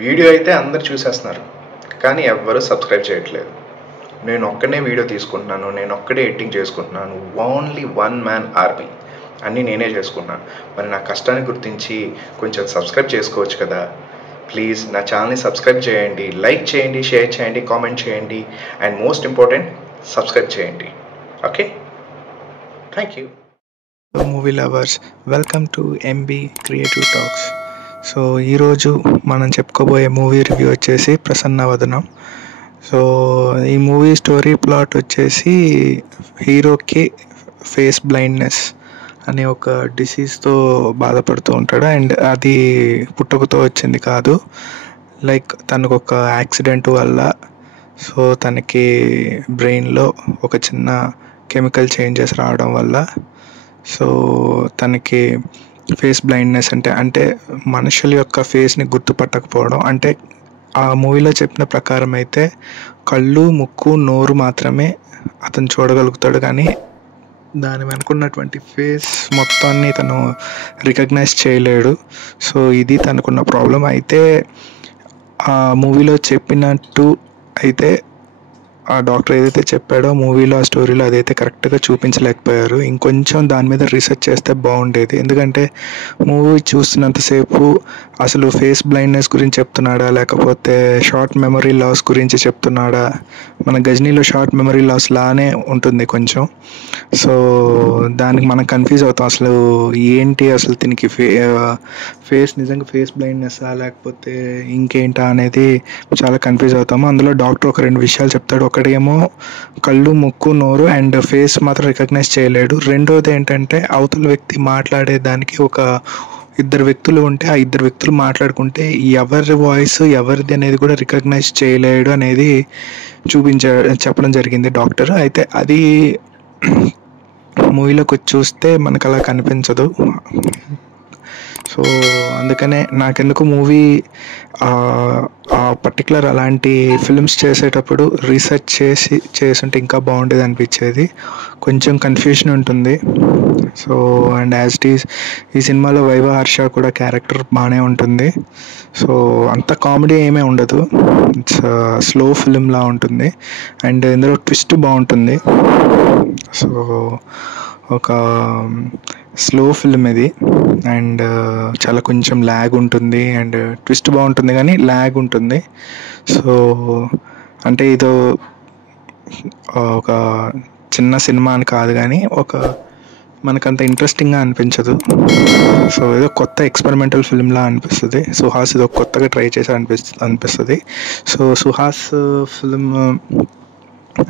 Video అయితే అందరు చూసేస్తున్నారు, కానీ ఎవ్వరూ సబ్స్క్రైబ్ చేయట్లేదు. నేను ఒక్కనే వీడియో తీసుకుంటున్నాను, నేను ఒక్కడే ఎడిటింగ్ చేసుకుంటున్నాను. ఓన్లీ వన్ మ్యాన్ ఆర్మీ, అన్నీ నేనే చేసుకుంటున్నాను. మరి నా కష్టాన్ని గుర్తించి కొంచెం సబ్స్క్రైబ్ చేసుకోవచ్చు కదా. ప్లీజ్ నా ఛానల్ని సబ్స్క్రైబ్ చేయండి, లైక్ చేయండి, షేర్ చేయండి, కామెంట్ చేయండి, అండ్ మోస్ట్ ఇంపార్టెంట్ సబ్స్క్రైబ్ చేయండి. Okay, thank you. Movie lovers, welcome to MB creative talks. So ఈరోజు మనం చెప్పుకోబోయే మూవీ రివ్యూ వచ్చేసి ప్రసన్నవదనం. సో ఈ మూవీ స్టోరీ ప్లాట్ వచ్చేసి హీరోకి ఫేస్ బ్లైండ్నెస్ అనే ఒక డిసీజ్తో బాధపడుతూ ఉంటాడు. అండ్ అది పుట్టుకతో వచ్చింది కాదు, లైక్ తనకు ఒక యాక్సిడెంట్ వల్ల సో తనకి బ్రెయిన్లో ఒక చిన్న కెమికల్ చేంజెస్ రావడం వల్ల సో తనకి ఫేస్ బ్లైండ్నెస్ అంటే మనుషుల యొక్క ఫేస్ని గుర్తుపట్టకపోవడం. అంటే ఆ మూవీలో చెప్పిన ప్రకారం అయితే కళ్ళు, ముక్కు, నోరు మాత్రమే అతను చూడగలుగుతాడు, కానీ దాని వెనుకున్నటువంటి ఫేస్ మొత్తాన్ని తను రికగ్నైజ్ చేయలేడు. సో ఇది తనకున్న ప్రాబ్లం. అయితే ఆ మూవీలో చెప్పినట్టు అయితే ఆ డాక్టర్ ఏదైతే చెప్పాడో మూవీలో, ఆ స్టోరీలో అదైతే కరెక్ట్గా చూపించలేకపోయారు. ఇంకొంచెం దాని మీద రీసెర్చ్ చేస్తే బాగుండేది. ఎందుకంటే మూవీ చూస్తున్నంతసేపు అసలు ఫేస్ బ్లైండ్నెస్ గురించి చెప్తున్నాడా, లేకపోతే షార్ట్ మెమరీ లాస్ గురించి చెప్తున్నాడా. మన గజనీలో షార్ట్ మెమరీ లాస్ లానే ఉంటుంది కొంచెం. సో దానికి మనం కన్ఫ్యూజ్ అవుతాం, అసలు ఏంటి, అసలు దీనికి ఫేస్ నిజంగా ఫేస్ బ్లైండ్నెస్సా లేకపోతే ఇంకేంటా అనేది చాలా కన్ఫ్యూజ్ అవుతాము. అందులో డాక్టర్ ఒక 2 విషయాలు చెప్తాడు. ఒకటేమో కళ్ళు, ముక్కు, నోరు అండ్ ఫేస్ మాత్రం రికగ్నైజ్ చేయలేడు. రెండోది ఏంటంటే అవతల వ్యక్తి మాట్లాడేదానికి ఒక 2 వ్యక్తులు ఉంటే ఆ 2 వ్యక్తులు మాట్లాడుకుంటే ఎవరి వాయిస్ ఎవరిది అనేది కూడా రికగ్నైజ్ చేయలేడు అనేది చెప్పడం జరిగింది డాక్టర్. అయితే అది మూవీలోకి వచ్చి చూస్తే మనకు అలా కనిపించదు. సో అందుకనే నాకెందుకు మూవీ ఆ పర్టికులర్ అలాంటి ఫిల్మ్స్ చేసేటప్పుడు రీసెర్చ్ చేసుంటే ఇంకా బాగుండేది అనిపించేది. కొంచెం కన్ఫ్యూషన్ ఉంటుంది. So and as it is ఈ సినిమాలో వైవ హర్ష కూడా క్యారెక్టర్ బాగానే ఉంటుంది. సో అంత కామెడీ ఏమీ ఉండదు, ఇట్స్ స్లో ఫిలింలా ఉంటుంది. అండ్ ఇందులో ట్విస్ట్ బాగుంటుంది. సో ఒక స్లో ఫిల్మ్ ఇది, అండ్ చాలా కొంచెం ల్యాగ్ ఉంటుంది, అండ్ ట్విస్ట్ బాగుంటుంది కానీ ల్యాగ్ ఉంటుంది. సో అంటే ఇదో ఒక చిన్న సినిమా అని కాదు, కానీ మనకంత ఇంట్రెస్టింగ్గా అనిపించదు. సో ఏదో కొత్త ఎక్స్పెరిమెంటల్ ఫిల్మ్లా అనిపిస్తుంది. సుహాస్ ఇదో కొత్తగా ట్రై చేసి అనిపిస్తుంది. సో సుహాస్ ఫిల్మ్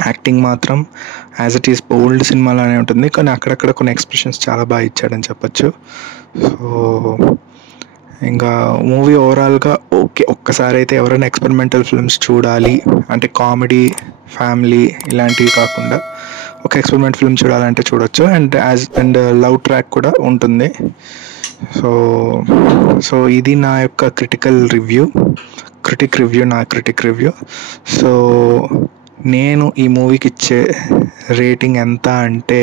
యాక్టింగ్ మాత్రం యాజ్ ఇట్ ఈస్ ఓల్డ్ సినిమాలానే ఉంటుంది, కానీ అక్కడక్కడ కొన్ని ఎక్స్ప్రెషన్స్ చాలా బాగా ఇచ్చాడని చెప్పచ్చు. సో ఇంకా మూవీ ఓవరాల్గా ఓకే. ఒక్కసారి అయితే ఎవరైనా ఎక్స్పెరిమెంటల్ ఫిల్మ్స్ చూడాలి అంటే కామెడీ, ఫ్యామిలీ ఇలాంటివి కాకుండా ఒక ఎక్స్పెరిమెంట్ ఫిల్మ్ చూడాలంటే చూడొచ్చు. అండ్ లవ్ ట్రాక్ కూడా ఉంటుంది. సో ఇది నా యొక్క క్రిటిక్ రివ్యూ. సో నేను ఈ మూవీకి ఇచ్చే రేటింగ్ ఎంత అంటే